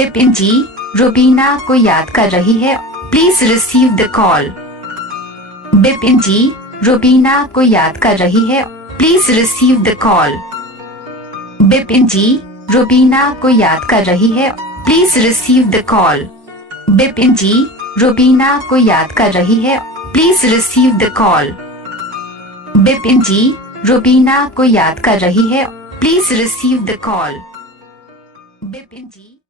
बिपिन जी, रुबीना को याद कर रही है, please receive the call. Bipin जी, रुबीना को याद कर रही है, please receive the call. Bipin जी, रुबीना को याद कर रही है, please receive the call. Bipin जी, रुबीना को याद कर रही है, please receive the call. Bipin जी, रुबीना को याद कर रही है, please receive the call. Bipin ji.